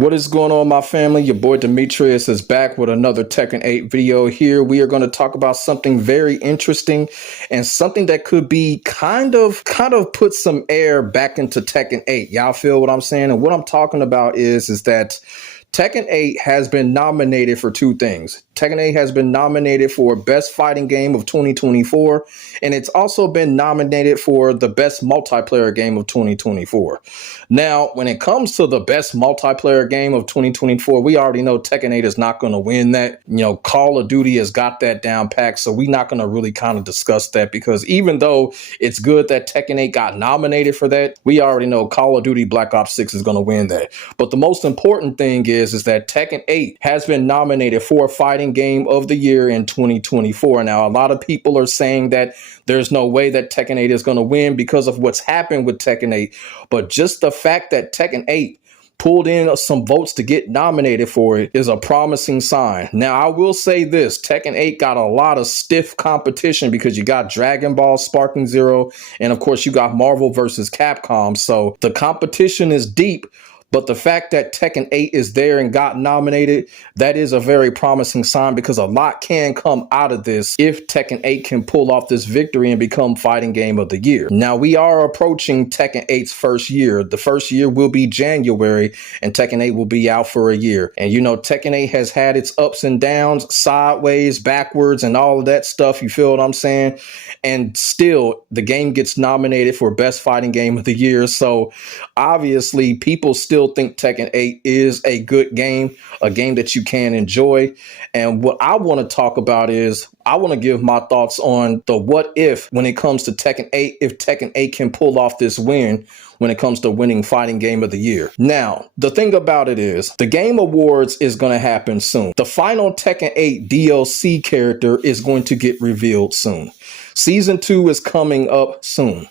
What is going on, my family? Your boy Demetrius is back with another Tekken 8 video here. We are going to talk about something very interesting and something that could be kind of put some air back into Tekken 8. Y'all feel what I'm saying? And what I'm talking about is that Tekken 8 has been nominated for two things. Tekken 8 has been nominated for Best Fighting Game of 2024, and it's also been nominated for the Best Multiplayer Game of 2024. Now, when it comes to the Best Multiplayer Game of 2024, we already know Tekken 8 is not going to win that. You know, Call of Duty has got that down packed, so we're not going to really kind of discuss that because even though it's good that Tekken 8 got nominated for that, we already know Call of Duty Black Ops 6 is going to win that. But the most important thing is that Tekken 8 has been nominated for Fighting Game of the Year in 2024. Now, a lot of people are saying that there's no way that Tekken 8 is going to win because of what's happened with Tekken 8. But just the fact that Tekken 8 pulled in some votes to get nominated for it is a promising sign. Now, I will say this, Tekken 8 got a lot of stiff competition because you got Dragon Ball Sparking Zero, and of course you got Marvel versus Capcom. So the competition is deep. But the fact that Tekken 8 is there and got nominated, that is a very promising sign because a lot can come out of this if Tekken 8 can pull off this victory and become Fighting Game of the Year. Now, we are approaching Tekken 8's first year. The first year will be January, and Tekken 8 will be out for a year. And you know, Tekken 8 has had its ups and downs, sideways, backwards, and all of that stuff. You feel what I'm saying? And still, the game gets nominated for Best Fighting Game of the Year. So obviously, people still think Tekken 8 is a good game, a game that you can enjoy. And what I want to talk about is I want to give my thoughts on the what if when it comes to Tekken 8, if Tekken 8 can pull off this win when it comes to winning Fighting Game of the Year. Now, the thing about it is the Game Awards is going to happen soon. The final Tekken 8 DLC character is going to get revealed soon. Season 2 is coming up soon.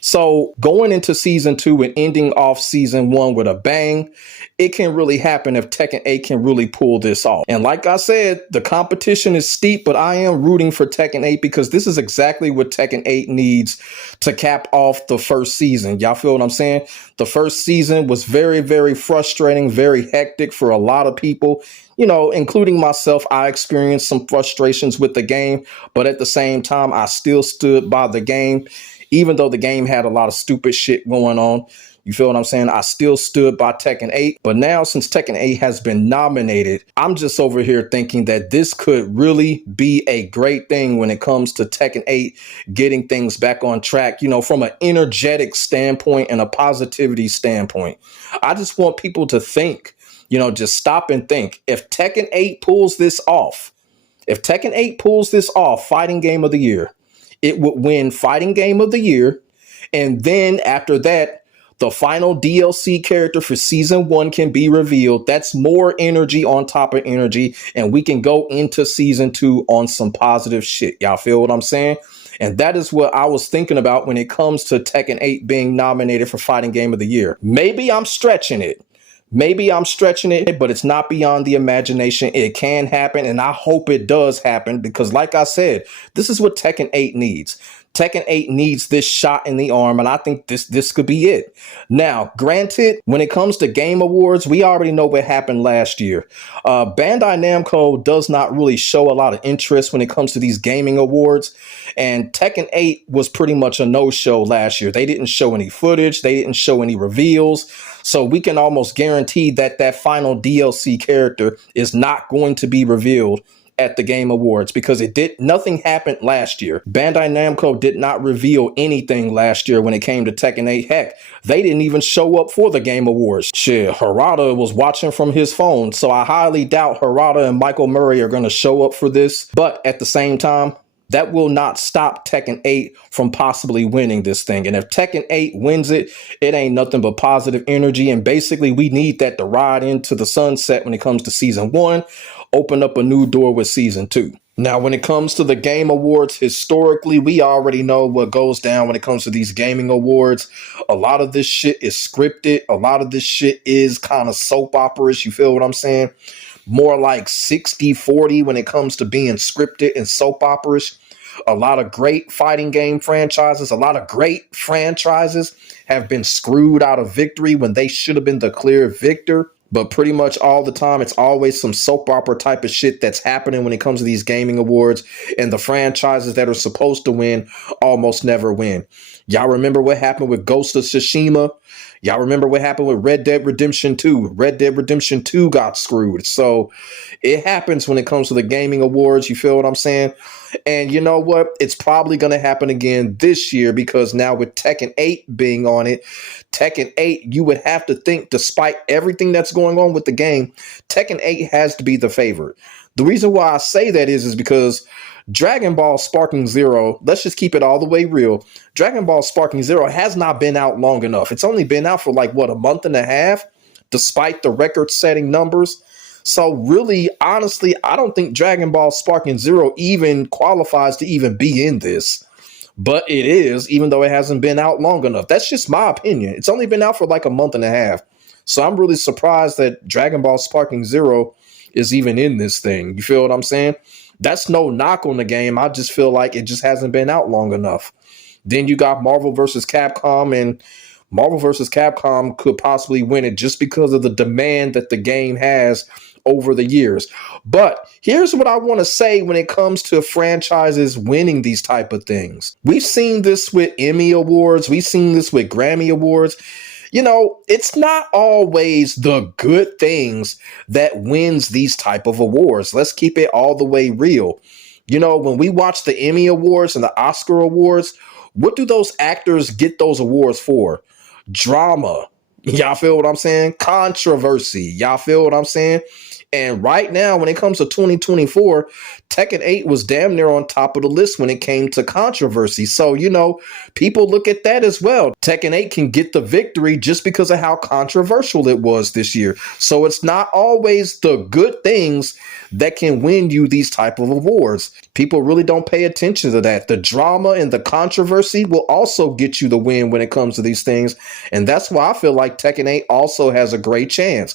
So going into season 2 and ending off season 1 with a bang, it can really happen if Tekken 8 can really pull this off. And like I said, the competition is steep, but I am rooting for Tekken 8 because this is exactly what Tekken 8 needs to cap off the first season. Y'all feel what I'm saying? The first season was very, very frustrating, very hectic for a lot of people. You know, including myself, I experienced some frustrations with the game, but at the same time, I still stood by the game. Even though the game had a lot of stupid shit going on, you feel what I'm saying? I still stood by Tekken 8. But now since Tekken 8 has been nominated, I'm just over here thinking that this could really be a great thing when it comes to Tekken 8 getting things back on track, you know, from an energetic standpoint and a positivity standpoint. I just want people to think, you know, just stop and think. If Tekken 8 pulls this off, Fighting Game of the Year, it would win Fighting Game of the Year. And then after that, the final DLC character for season 1 can be revealed. That's more energy on top of energy. And we can go into season 2 on some positive shit. Y'all feel what I'm saying? And that is what I was thinking about when it comes to Tekken 8 being nominated for Fighting Game of the Year. Maybe I'm stretching it. But it's not beyond the imagination. It can happen, and I hope it does happen because, like I said, this is what Tekken 8 needs. Tekken 8 needs this shot in the arm, and I think this could be it. Now, granted, when it comes to Game Awards, we already know what happened last year. Bandai Namco does not really show a lot of interest when it comes to these gaming awards, and Tekken 8 was pretty much a no-show last year. They didn't show any footage. They didn't show any reveals. So we can almost guarantee that that final DLC character is not going to be revealed at the Game Awards because nothing happened last year. Bandai Namco did not reveal anything last year when it came to Tekken 8. Heck, they didn't even show up for the Game Awards. Shit, Harada was watching from his phone, so I highly doubt Harada and Michael Murray are going to show up for this. But at the same time, that will not stop Tekken 8 from possibly winning this thing. And if Tekken 8 wins it, it ain't nothing but positive energy. And basically, we need that to ride into the sunset when it comes to season 1, open up a new door with season 2. Now, when it comes to the Game Awards, historically, we already know what goes down when it comes to these gaming awards. A lot of this shit is scripted. A lot of this shit is kind of soap opera-ish. You feel what I'm saying? More like 60-40 when it comes to being scripted and soap opera-ish. A lot of great fighting game franchises, a lot of great franchises have been screwed out of victory when they should have been the clear victor. But pretty much all the time, it's always some soap opera type of shit that's happening when it comes to these gaming awards. And the franchises that are supposed to win almost never win. Y'all remember what happened with Ghost of Tsushima? Y'all remember what happened with Red Dead Redemption 2? Red Dead Redemption 2 got screwed. So it happens when it comes to the gaming awards. You feel what I'm saying? And you know what? It's probably going to happen again this year because now with Tekken 8 being on it, Tekken 8, you would have to think, despite everything that's going on with the game, Tekken 8 has to be the favorite. The reason why I say that is because Dragon Ball Sparking Zero, let's just keep it all the way real. Dragon Ball Sparking Zero has not been out long enough. It's only been out for like, what, a month and a half, despite the record-setting numbers. So really, honestly, I don't think Dragon Ball Sparking Zero even qualifies to even be in this. But it is, even though it hasn't been out long enough. That's just my opinion. It's only been out for like a month and a half. So I'm really surprised that Dragon Ball Sparking Zero is even in this thing. You feel what I'm saying? That's no knock on the game. I just feel like it just hasn't been out long enough. Then you got Marvel versus Capcom, and Marvel versus Capcom could possibly win it just because of the demand that the game has over the years. But here's what I want to say when it comes to franchises winning these type of things. We've seen this with Emmy Awards. We've seen this with Grammy Awards. You know, it's not always the good things that wins these type of awards. Let's keep it all the way real. You know, when we watch the Emmy Awards and the Oscar Awards, what do those actors get those awards for? Drama. Y'all feel what I'm saying? Controversy. Y'all feel what I'm saying? And right now, when it comes to 2024, Tekken 8 was damn near on top of the list when it came to controversy. So, you know, people look at that as well. Tekken 8 can get the victory just because of how controversial it was this year. So it's not always the good things that can win you these type of awards. People really don't pay attention to that. The drama and the controversy will also get you the win when it comes to these things. And that's why I feel like Tekken 8 also has a great chance.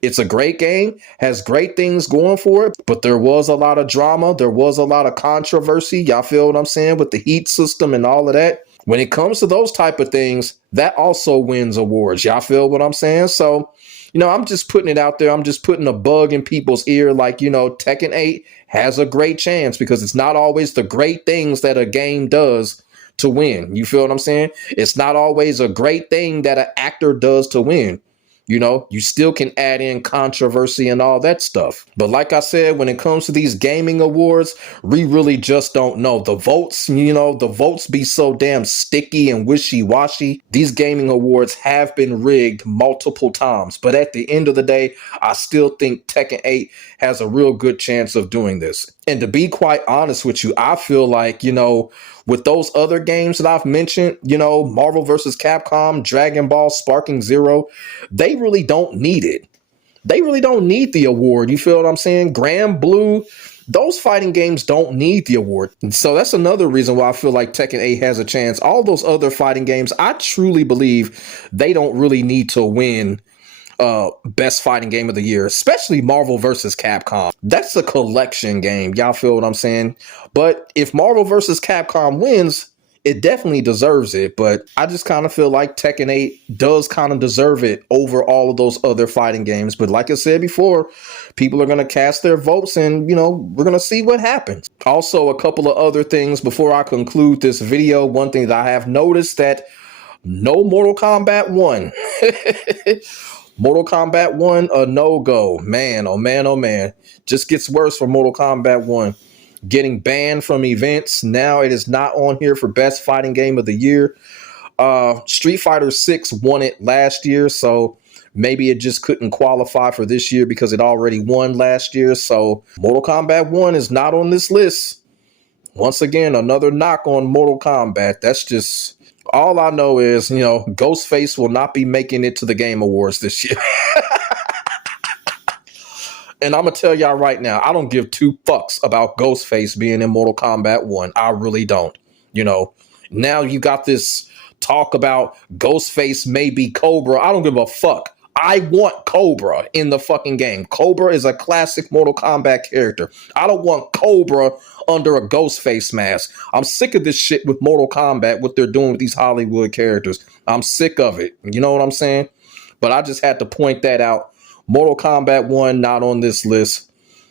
It's a great game, has great things going for it, but there was a lot of drama. There was a lot of controversy. Y'all feel what I'm saying with the heat system and all of that? When it comes to those type of things, that also wins awards. Y'all feel what I'm saying? So, you know, I'm just putting it out there. I'm just putting a bug in people's ear like, you know, Tekken 8 has a great chance because it's not always the great things that a game does to win. You feel what I'm saying? It's not always a great thing that an actor does to win. You know, you still can add in controversy and all that stuff. But like I said, when it comes to these gaming awards, we really just don't know. The votes, you know, the votes be so damn sticky and wishy-washy. These gaming awards have been rigged multiple times. But at the end of the day, I still think Tekken 8 has a real good chance of doing this. And to be quite honest with you, I feel like, you know, with those other games that I've mentioned, you know, Marvel vs. Capcom, Dragon Ball, Sparking Zero, they really don't need it. They really don't need the award. You feel what I'm saying? Grand Blue, those fighting games don't need the award. And so that's another reason why I feel like Tekken 8 has a chance. All those other fighting games, I truly believe they don't really need to win best fighting game of the year, especially Marvel versus Capcom. That's a collection game. Y'all feel what I'm saying? But if Marvel versus Capcom wins, it definitely deserves it. But I just kind of feel like Tekken 8 does kind of deserve it over all of those other fighting games. But like I said before, people are going to cast their votes and, you know, we're going to see what happens. Also, a couple of other things before I conclude this video. One thing that I have noticed that no Mortal Kombat 1. Mortal Kombat 1, a no-go. Man, oh man, oh man. Just gets worse for Mortal Kombat 1. Getting banned from events. Now it is not on here for best fighting game of the year. Street Fighter 6 won it last year, so maybe it just couldn't qualify for this year because it already won last year. So Mortal Kombat 1 is not on this list. Once again, another knock on Mortal Kombat. That's just... all I know is, you know, Ghostface will not be making it to the Game Awards this year. And I'm going to tell y'all right now, I don't give two fucks about Ghostface being in Mortal Kombat 1. I really don't. You know, now you got this talk about Ghostface may be Cobra. I don't give a fuck. I want Cobra in the fucking game. Cobra is a classic Mortal Kombat character. I don't want Cobra under a Ghostface mask. I'm sick of this shit with Mortal Kombat, what they're doing with these Hollywood characters. I'm sick of it. You know what I'm saying? But I just had to point that out Mortal Kombat 1 not on this list.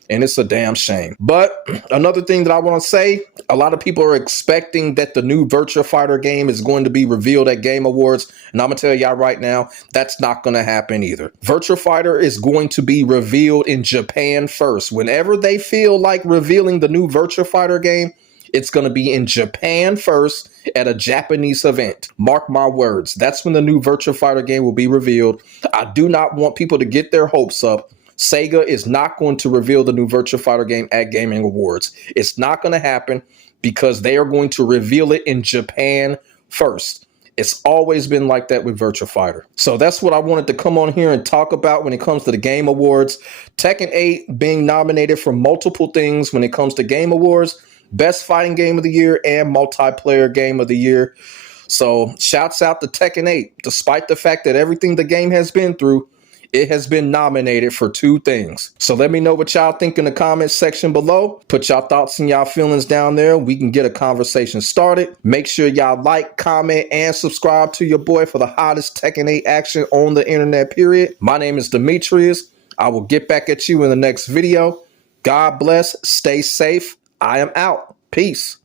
And it's a damn shame. But another thing that I want to say, a lot of people are expecting that the new Virtua Fighter game is going to be revealed at Game Awards. And I'm going to tell y'all right now, that's not going to happen either. Virtua Fighter is going to be revealed in Japan first. Whenever they feel like revealing the new Virtua Fighter game, it's going to be in Japan first at a Japanese event. Mark my words. That's when the new Virtua Fighter game will be revealed. I do not want people to get their hopes up. Sega is not going to reveal the new Virtua Fighter game at Gaming Awards. It's not going to happen because they are going to reveal it in Japan first. It's always been like that with Virtua Fighter. So that's what I wanted to come on here and talk about when it comes to the Game Awards. Tekken 8 being nominated for multiple things when it comes to Game Awards. Best Fighting Game of the Year and Multiplayer Game of the Year. So shouts out to Tekken 8. Despite the fact that everything the game has been through, it has been nominated for 2 things. So let me know what y'all think in the comments section below. Put y'all thoughts and y'all feelings down there. We can get a conversation started. Make sure y'all like, comment, and subscribe to your boy for the hottest Tekken 8 action on the internet, period. My name is Demetrius. I will get back at you in the next video. God bless. Stay safe. I am out. Peace.